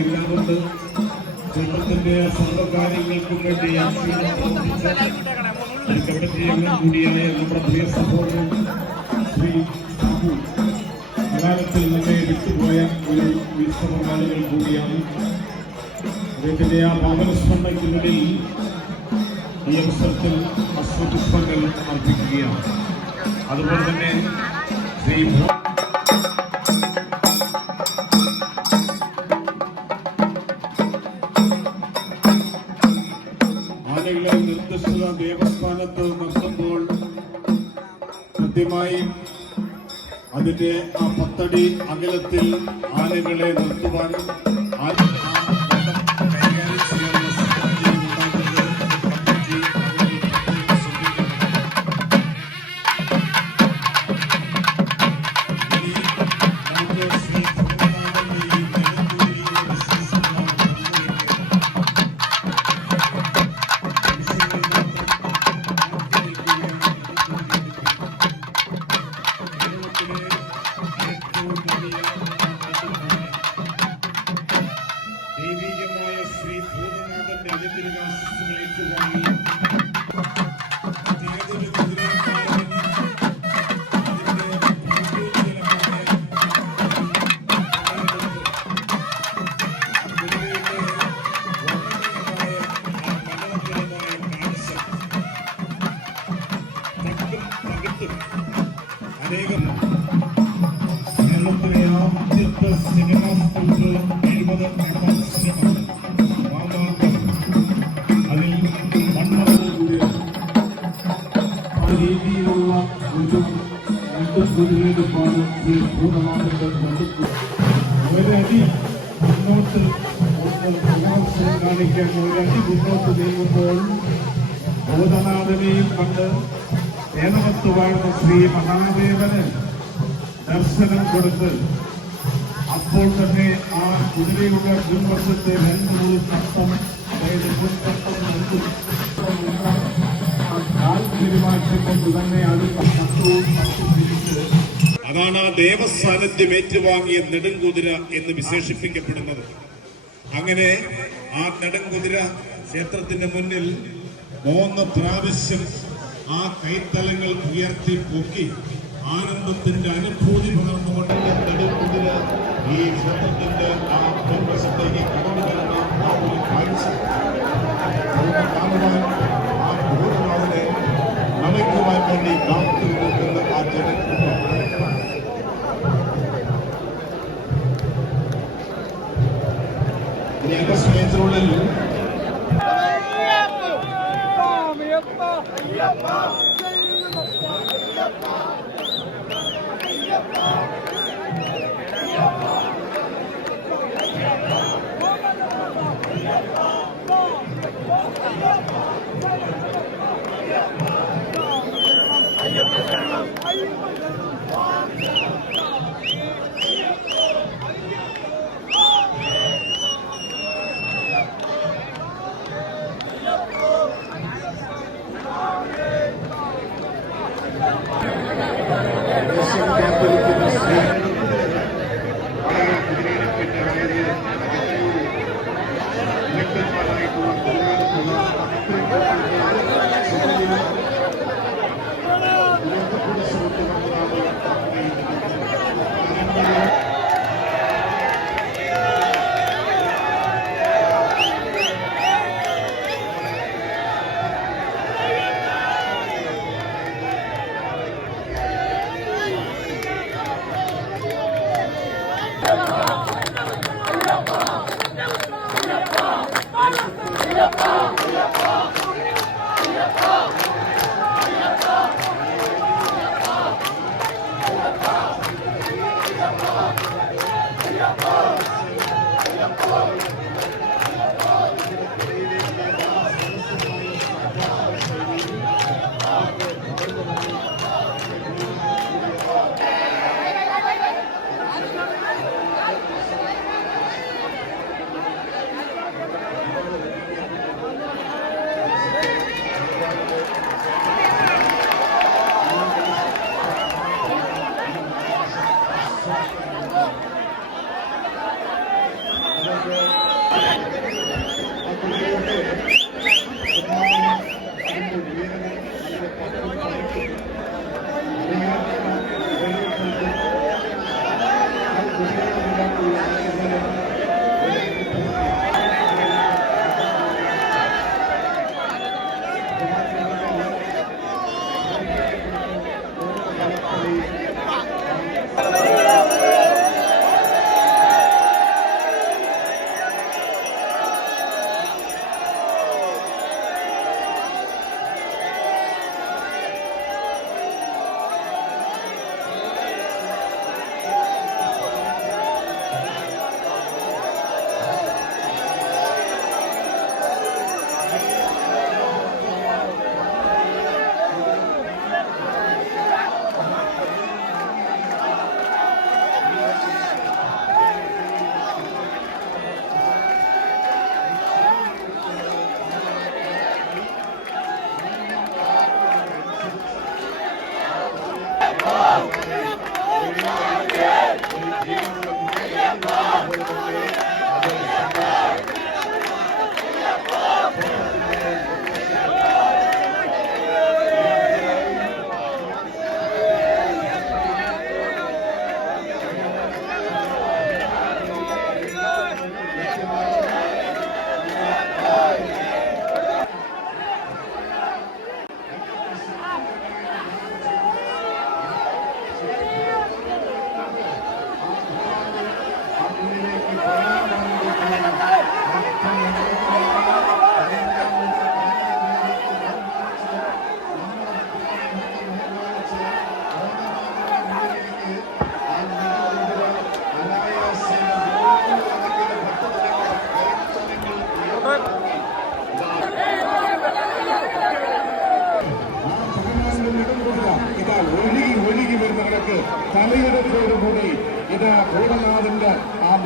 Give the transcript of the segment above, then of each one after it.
എല്ലാമുണ്ട് ക്ഷേത്രത്തിന്റെ സർവകാര്യങ്ങൾക്കും വേണ്ടി കമ്മിറ്റി അംഗം കൂടിയായ നമ്മുടെ പ്രിയ സഹോദരൻ ശ്രീ സാബു അകാലത്തിൽ നമ്മെ വിട്ടുപോയ ഒരു വിശ്വപങ്കാളികൾ കൂടിയാണ്. അദ്ദേഹത്തിന്റെ ആ പാവനസ്മരണയ്ക്ക് മുന്നിൽ ഈ അവസരത്തിൽ അശ്വപുഷ്പങ്ങൾ അർപ്പിക്കുകയാണ്. അതുപോലെ തന്നെ ശ്രീ ദേവസ്ഥാനത്ത് നിർത്തുമ്പോൾ കൃത്യമായി അതിന്റെ ആ പത്തടി അകലത്തിൽ ആനകളെ നിർത്തുവാൻ ഭൂതനാഥനെയും കണ്ട് ഏനമത്ത് ശ്രീ മഹാദേവന് ദർശനം കൊടുത്ത് അപ്പോൾ തന്നെ ആ കുതിരയുടെ മുൻവശത്തെ രണ്ട് മൂന്ന് അതാണ് ആ ദേവസാന്നിധ്യം ഏറ്റുവാങ്ങിയ നെടുങ്കുതിര എന്ന് വിശേഷിപ്പിക്കപ്പെടുന്നത്. അങ്ങനെ ആ നെടുങ്കുതിര ക്ഷേത്രത്തിന്റെ മുന്നിൽ മൂന്ന് പ്രാവശ്യം ആ കൈത്തലങ്ങൾ ഉയർത്തി പൊക്കി ആനന്ദത്തിന്റെ അനുഭൂതി പകർന്നുകൊണ്ട് ഈ ക്ഷേത്രത്തിന്റെ ആ പിൻവശത്തേക്ക് കടന്നു വരുന്ന ആ ഒരു കാഴ്ച.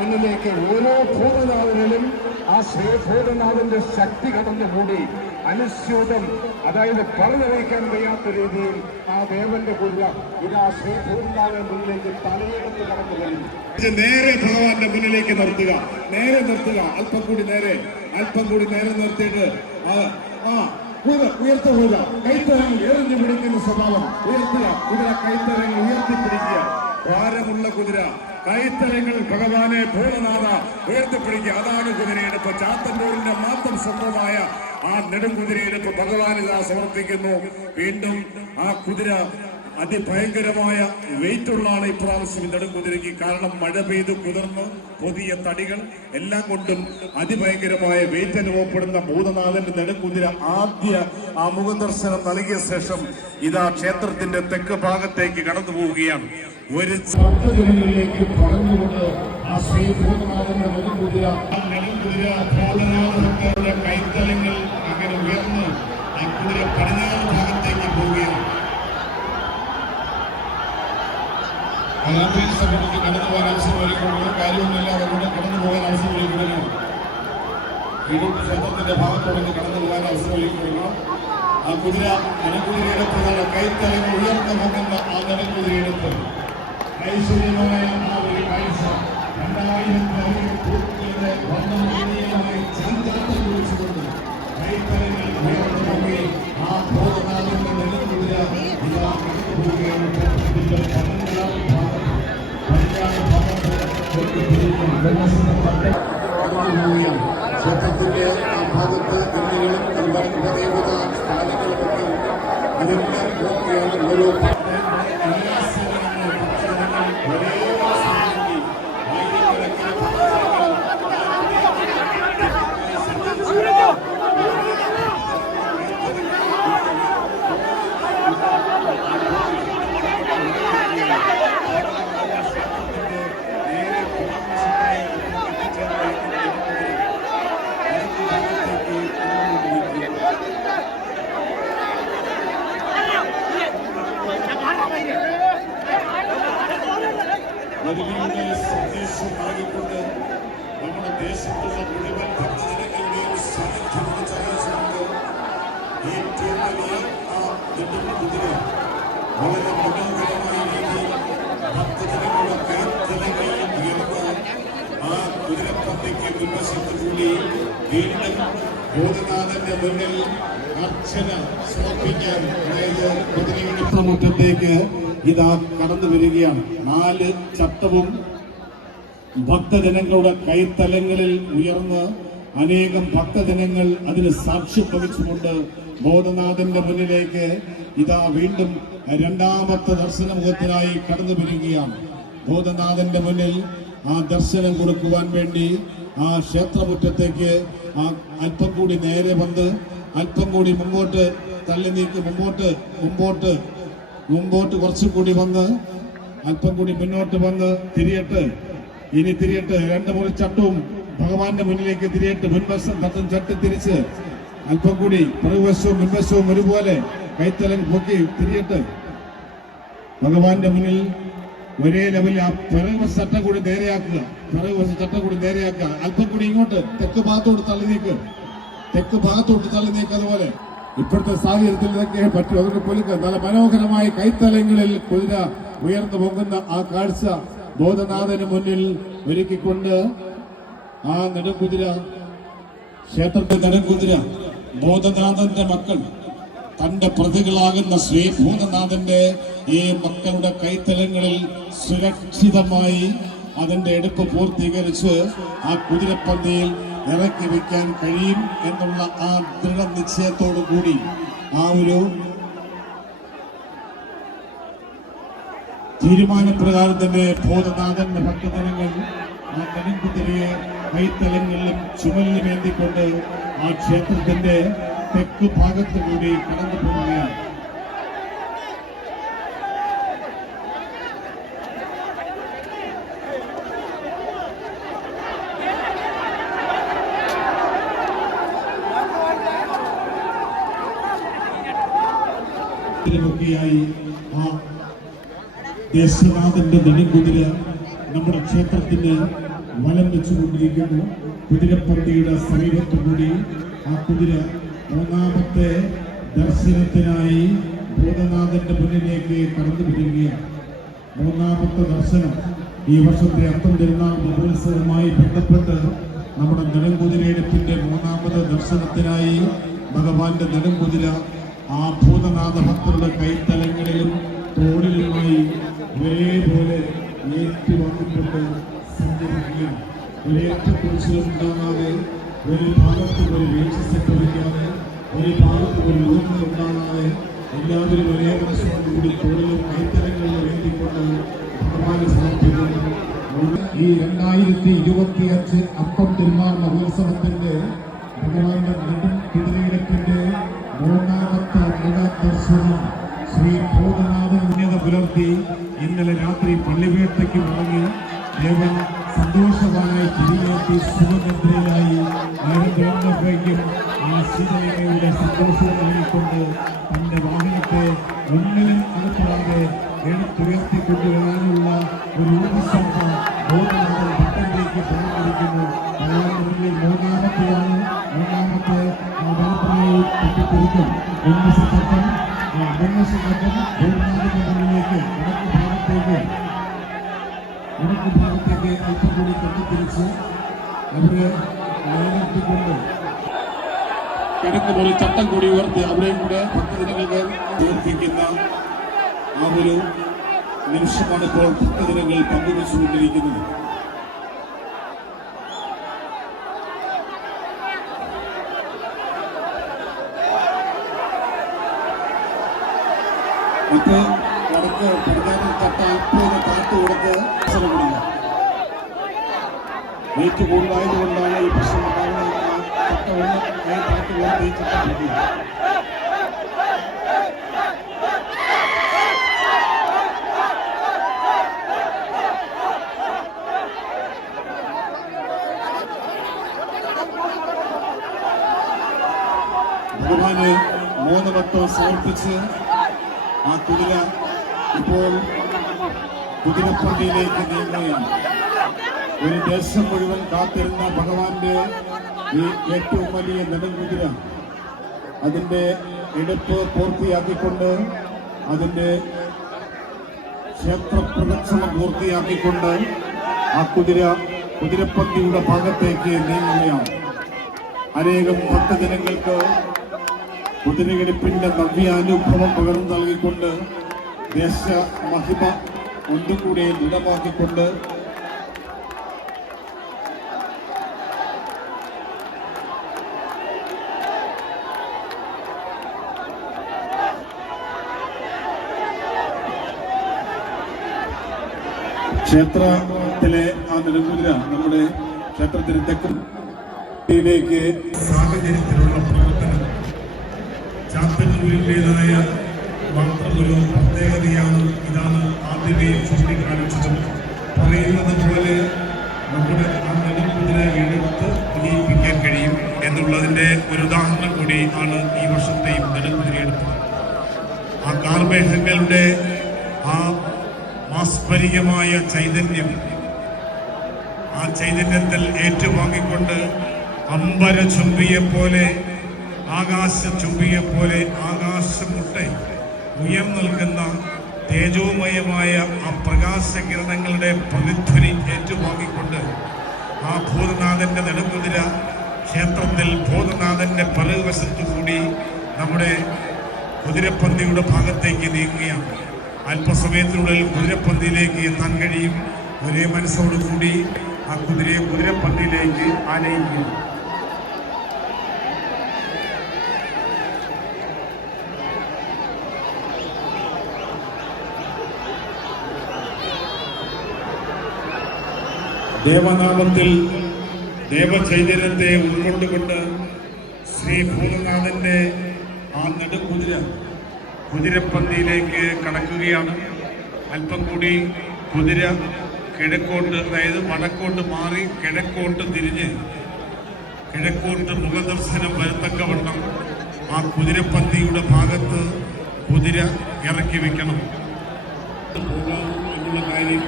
ആ മുന്നിലേക്ക് ഓരോ ഭൂതനാഥനിലും ആ ശ്രീ ഭൂതനാഥന്റെ ശക്തി കടന്നുകൂടി. അനുസ്യൂതം അതായത് പറഞ്ഞറിയിക്കാൻ വയ്യാത്ത രീതിയിൽ ആ ദേവന്റെ കുല്ല ഇതാ ശ്രീ ഭൂതനാഥന്റെ മുന്നിലേക്ക് തലയെടുത്ത് കടന്നു വരുന്നു നേരെ ഭഗവാന്റെ മുന്നിലേക്ക് നിർത്തുക. നേരെ നിർത്തുക. അല്പം കൂടി നേരെ അല്പം കൂടി നേരെ നിർത്തിയിട്ട് ആ ആ കുതിര ഉയർത്തുക. കൈത്തരങ്ങൾ എറിഞ്ഞു പിടിക്കുന്ന സ്വഭാവം ഉയർത്തുക. കുതിര കൈത്തരങ്ങൾ ഉയർത്തിപ്പിടിക്കുക. ഭാരമുള്ള കുതിര. കൈത്തരങ്ങൾ ഭഗവാനെ ഭൂതനാഥ ഉയർത്തിപ്പിടിക്കുക അതാണ് കുതിരയെടുപ്പ്. ചാത്തന്നൂരിന്റെ മാത്രം സ്വന്തമായ ആ നെടുംകുതിരയെടുപ്പ് ഭഗവാൻ ഇതാ സമർപ്പിക്കുന്നു. വീണ്ടും ആ കുതിര അതിഭയങ്കരമായ വെയിറ്റ് ഉള്ളതാണ്. ഇപ്രാവശ്യം നെടുംകുതിരയ്ക്ക് കാരണം മഴ പെയ്ത് കുതിർന്ന്. പുതിയ തടികൾ എല്ലാം കൊണ്ടും അതിഭയങ്കരമായ വെയിറ്റ് അനുഭവപ്പെടുന്ന ഭൂതനാഥന്റെ നെടുക്കുതിര ആദ്യ ആ മുഖദർശനം നൽകിയ ശേഷം ഇതാ ക്ഷേത്രത്തിന്റെ തെക്ക് ഭാഗത്തേക്ക് കടന്നു പോവുകയാണ്. ഒരു ആ ശ്രീ ഭൂതനാഥന്റെ നെടുക്കുതിര നെടുക്കുതിര കൈത്തലങ്ങൾ രാത്രിയിൽ സമയത്ത് കടന്നു പോകാൻ അവസരം ഒരുക്കുമ്പോൾ കാര്യമൊന്നുമില്ല അതുകൊണ്ട് കടന്നു പോകാൻ അവസരം ഒരുക്കുമല്ലോ ശബ്ദത്തിന്റെ ക്ഷേത്രത്തിന്റെ കടന്നു പോകാൻ അവസരം ആ കുതിര നെടുക്കുതിരയെടുത്തതാണ് കൈത്തലങ്ങൾ ഉയർന്നു നോക്കുന്ന ആ നെടുക്കുതിരയെടുത്ത് ഐശ്വര്യമായ ആ ഒരു കാഴ്ച രണ്ടായിരത്തിലധികം പൂർത്തിയുടെ ഒന്നാം രീതിയിലായി ചന്ദ്രത്തെ കുറിച്ചുകൊണ്ട് കൈത്തലങ്ങൾ ഉയർന്നു പോയി ആ ഭോഗനാഥന്റെ നെല്ലുകുതിര ഇതാ കടന്നു പോവുകയാണ്. ഭാഗത്ത് കൊണ്ട് തിരിഞ്ഞ് വെള്ളസിന്റെ പട്ടം കടന്നു പോവുകയാണ് ക്ഷേത്രത്തിന്റെ ആ ഭാഗത്ത് ഗണ്യകളും അതുപോലെ ഉപദേവത സ്ഥാനങ്ങളുമൊക്കെ ഇതെല്ലാം നോക്കിയാണ് ഓരോ ഉല്ലാസകരമായ ഭക്ഷണങ്ങൾ ഒരേ സമയത്ത് ആയിരക്കണക്കിന് ഭക്തജനങ്ങൾ നദികളുടെ സന്ദേശം നൽകിക്കൊണ്ട് നമ്മുടെ ദേശത്തുള്ള മുഴുവൻ ഭക്തജനങ്ങളുടെയും സാന്നിധ്യമാണ് ചായച്ചുകൊണ്ട് ഏറ്റവും വലിയ ആ നെടുംകുതിര വളരെ മനോഹരമായ രീതിയിൽ ഭക്തജനങ്ങളുടെ കൈത്തലങ്ങളിൽ ഉയർന്ന് ആ കൂടി വീണ്ടും ഭൂതനാഥന്റെ മുന്നിൽ അർച്ചന കുതിരയുടെ മുറ്റത്തേക്ക് ഇതാ കടന്നു വരികയാണ്. നാല് ചട്ടവും ഭക്തജനങ്ങളുടെ കൈത്തലങ്ങളിൽ ഉയർന്ന് അനേകം ഭക്തജനങ്ങൾ അതിന് സാക്ഷി വഹിച്ചുകൊണ്ട് ബോധനാഥന്റെ മുന്നിലേക്ക് ഇതാ വീണ്ടും രണ്ടാമത്തെ ദർശനമുഖത്തിനായി കടന്നു വരികയാണ്. ബോധനാഥന്റെ മുന്നിൽ ആ ദർശനം കൊടുക്കുവാൻ വേണ്ടി ആ ക്ഷേത്രമുറ്റത്തേക്ക് ആ അല്പം കൂടി നേരെ വന്ന് അല്പം കൂടി മുമ്പോട്ട് തള്ളി നീക്കി മുമ്പോട്ട് മുമ്പോട്ട് മുമ്പോട്ട് കുറച്ചും കൂടി വന്ന് അല്പം കൂടി മുന്നോട്ട് വന്ന് തിരിയട്ട് ഇനി തിരിയട്ട് രണ്ട് മുറി ചട്ടവും ഭഗവാന്റെ മുന്നിലേക്ക് തിരിയട്ട് മുൻവശം തട്ടും ചട്ടി തിരിച്ച് അല്പം കൂടി പ്രതിവശവും മുൻവശവും ഒരുപോലെ കൈത്തലം പൊക്കി തിരിയട്ട് ഭഗവാന്റെ മുന്നിൽ ഒരേ ലെവലിൽ ആ പിറകു ചട്ടം കൂടി നേരെയാക്കുക. പിറകുവശ ചട്ടം കൂടി നേരെയാക്കുക. അല്പം കൂടി ഇങ്ങോട്ട് തെക്ക് ഭാഗത്തോട്ട് തള്ളി നീക്ക് തെക്ക് ഭാഗത്തോട്ട് തള്ളി നീക്ക് അതുപോലെ. ഇപ്പോഴത്തെ സാഹചര്യത്തിൽ ഇതൊക്കെ പറ്റും അതുകൊണ്ട് പുലിക്ക്. നല്ല മനോഹരമായ കൈത്തലങ്ങളിൽ കുതിര ഉയർന്നു പൊങ്ങുന്ന ആ കാഴ്ച ബോധനാഥന് മുന്നിൽ ഒരുക്കിക്കൊണ്ട് ആ നെടുംകുതിര ക്ഷേത്രത്തെ നെടുംകുതിര ബോധനാഥന്റെ മക്കൾ തന്റെ പ്രതികളാകുന്ന ശ്രീ ഭൂതനാഥന്റെ ഈ മക്കളുടെ കൈത്തലങ്ങളിൽ സുരക്ഷിതമായി അതിന്റെ എടുപ്പ് പൂർത്തീകരിച്ച് ആ കുതിരപ്പന്തിയിൽ ഇറക്കി വയ്ക്കാൻ കഴിയും എന്നുള്ള ആ ദൃഢനിശ്ചയത്തോടു കൂടി ആ ഒരു തീരുമാനപ്രകാരം തന്നെ ഭൂതനാഥന്റെ ഭക്തജനങ്ങൾ ആ നെടുംകുതിരയെ കൈത്തലങ്ങളിലും ചുമലിലും ഏന്തിക്കൊണ്ട് ആ ക്ഷേത്രത്തിന്റെ തെക്ക് ഭാഗത്തുകൂടി കടന്നു പോവുകയാണ് ആ ദേശനാഥന്റെ നെടുങ്കുതിര നമ്മുടെ ക്ഷേത്രത്തിന് വലം വെച്ചുകൊണ്ടിരിക്കുന്നു. കുതിരപ്പള്ളിയുടെ സമീപത്തുകൂടി ആ കുതിര മൂന്നാമത്തെ ദർശനത്തിനായി ഭൂതനാഥന്റെ മുന്നിലേക്ക് കടന്നു വരികയാണ്. മൂന്നാമത്തെ ദർശനം ഈ വർഷത്തെ അത്തം തിരുനാൾ മഹോത്സവവുമായി ബന്ധപ്പെട്ട് നമ്മുടെ നെടുങ്കുതിരയെടുപ്പിന്റെ മൂന്നാമത് ദർശനത്തിനായി ഭഗവാന്റെ നെടുങ്കുതിര ആ ഭൂതനാഥ ഭക്തരുടെ കൈത്തലങ്ങളിലും തോളിലുമായി ഒരേപോലെ ഏറ്റുവാങ്ങിക്കൊണ്ട് സഞ്ചരിക്കുകയാണ്. ഒരേറ്റക്കുറിച്ചിലും ഉണ്ടാകാതെ ഒരു ഭാഗത്തും ഒരു വീഴ്ച സംഭവിക്കാതെ ഒരു ഭാഗത്ത് ഒരു ഊർജം ഉണ്ടാകാതെ എല്ലാവരും ഒരേ മനസ്സോടുകൂടി കൂടുതലും കൈത്തരങ്ങളിൽ വേണ്ടിക്കൊണ്ട് ഭഗവാന് സമർപ്പിക്കുന്നു. ഈ രണ്ടായിരത്തി ഇരുപത്തി അഞ്ച് അപ്പം തിരുനാൾ മഹോത്സവത്തിന്റെ ഭഗവാന്റെ നടും കുതിരയിടത്തിന്റെ മൂന്നാമത്തെ മൃഗദർശനം ശ്രീ ഭൂതനാഥൻ പുലർത്തി ഇന്നലെ രാത്രി പള്ളിവേട്ടയ്ക്ക് മടങ്ങി ദേവൻ സന്തോഷവാനായി തിരികെത്തി സുഖഭദ്രയായി നേരം ആ ശീതലയുടെ സന്തോഷവും നൽകിക്കൊണ്ട് ഒരു ചട്ടം കൂടി ഉയർത്തി അവരെയും കൂടെ ഭക്തജനങ്ങൾക്ക് ഉയർപ്പിക്കുന്ന ആ ഒരു നിമിഷമാണ് ഇപ്പോൾ ഭക്തജനങ്ങൾ പങ്കുവച്ചുകൊണ്ടിരിക്കുന്നത്. മറ്റ് വടക്ക് പടിഞ്ഞാറൻ ചട്ട അല്പം താത്തു കൊടുത്ത് അവസരമില്ല കൈ താത്തു കൊടുത്ത് ഈ ചട്ട പിടിക്കുക ഭഗവാന് മൂന്ന് വട്ടം സമർപ്പിച്ച് ആ കുതിര ഇപ്പോൾ കുതിരപ്പള്ളിയിലേക്ക് നീങ്ങുകയാണ്. ഒരു ദേശം മുഴുവൻ കാത്തിരുന്ന ഭഗവാന്റെ ഈ ഏറ്റവും വലിയ നെടുംകുതിര അതിന്റെ എടുപ്പ് പൂർത്തിയാക്കിക്കൊണ്ട് അതിന്റെ ക്ഷേത്ര പ്രദക്ഷിണം പൂർത്തിയാക്കിക്കൊണ്ട് ആ കുതിര കുതിരപ്പട്ടിയുടെ ഭാഗത്തേക്ക് നീങ്ങുകയാണ്. അനേകം ഭക്തജനങ്ങൾക്ക് കുതിരയെടുപ്പിന്റെ നവ്യാനുഭവം പകർന്നു നൽകിക്കൊണ്ട് ദേശ മഹിമ ഒന്നുകൂടെ ദൃഢമാക്കിക്കൊണ്ട് ക്ഷേത്രത്തിലെ ആ നെടുങ്കുതിര നമ്മുടെ ക്ഷേത്രത്തിന് തെക്കും സാഹചര്യത്തിലുള്ള പ്രവർത്തനം ചാത്തന്നൂരിന്റെതായ മാത്രമൊരു പ്രത്യേകതയാണ് ഇതാണ് ആദ്യമേ ചൂണ്ടിക്കാണിച്ചതും. പറയുന്നത് പോലെ നമ്മുടെ ആ നെടുങ്കുതിര എടുത്ത് വിജയിപ്പിക്കാൻ കഴിയും എന്നുള്ളതിന്റെ ഒരു ഉദാഹരണം കൂടി ആണ് ഈ വർഷത്തെയും നെടുങ്കുതിരയെടുപ്പ് ആ കാർമേഘങ്ങളുടെ ആ മാസ്മരികമായ ചൈതന്യം ആ ചൈതന്യത്തിൽ ഏറ്റുവാങ്ങിക്കൊണ്ട് അമ്പര ചുംബിയെപ്പോലെ ആകാശ ചുംബിയെപ്പോലെ ആകാശമുട്ടെ നിൽക്കുന്ന തേജോമയമായ ആ പ്രകാശകിരണങ്ങളുടെ പ്രതിധ്വനി ഏറ്റുവാങ്ങിക്കൊണ്ട് ആ ഭൂതനാഥന്റെ നെടുകുതിര ക്ഷേത്രത്തിൽ ഭൂതനാഥന്റെ പലവശത്തു കൂടി നമ്മുടെ കുതിരപ്പന്തിയുടെ ഭാഗത്തേക്ക് നീങ്ങുകയാണ്. അല്പസമയത്തിനുള്ളിൽ കുതിരപ്പന്തിയിലേക്ക് എത്താൻ കഴിയും. ഒരേ മനസ്സോടു കൂടി ആ കുതിരയെ കുതിരപ്പന്തിയിലേക്ക് ആനയിക്കും. ദേവനാമത്തിൽ ദേവചൈതന്യത്തെ ഉൾക്കൊണ്ടുകൊണ്ട് ശ്രീ ഭൂതനാഥന്റെ ആ നെടുകുതിര കുതിരപ്പന്തിയിലേക്ക് കടക്കുകയാണ്. അല്പം കൂടി കുതിര കിഴക്കോട്ട് അതായത് വടക്കോട്ട് മാറി കിഴക്കോട്ട് തിരിഞ്ഞ് കിഴക്കോട്ട് മുഖദർശനം വരത്തക്കവണ്ണം ആ കുതിരപ്പന്തിയുടെ ഭാഗത്ത് കുതിര ഇറക്കി വെക്കണം. എന്നുള്ള കാര്യം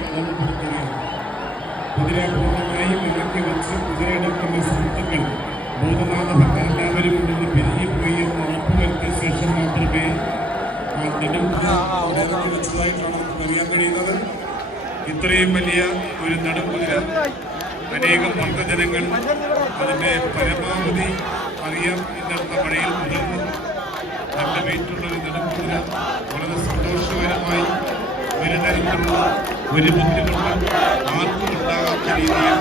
കുതിര പൂർണമായും ഇറക്കി വെച്ച് കുതിരയുടെ സുഹൃത്തുക്കൾ ഭൂതനാഥ ഭക്തർ എല്ലാവരും ഇവിടുന്ന് പിരിഞ്ഞുപോയി എന്ന് ഉറപ്പുവരുത്തിയ ശേഷം മാത്രമേ ആ നെടുംകുതിര അവിടെ ഇറക്കി വെച്ചതായിട്ടാണ് കഴിയുന്നത് ഇത്രയും വലിയ ഒരു നെടുംകുതിര അനേകം ഭക്തജനങ്ങൾ അതിന്റെ പരമാവധി അറിയാം ഇന്നത്തെ മഴയിൽ തുടർന്നു നല്ല വെയിറ്റുള്ള ഒരു നെടുംകുതിര വളരെ സന്തോഷകരമായി ഒരു തരത്തിലുള്ള ഒരു ബുദ്ധിമുട്ടും ആർക്കും ഉണ്ടാകാത്ത രീതിയിൽ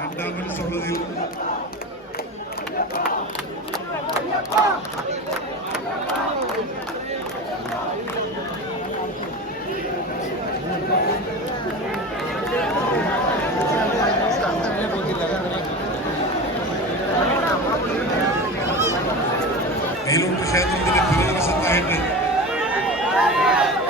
രണ്ടാം മനസ്സുള്ളതിൽ മേലോട്ട് ക്ഷേത്രത്തിന്റെ പുനർവശത്തായിട്ട് Amen.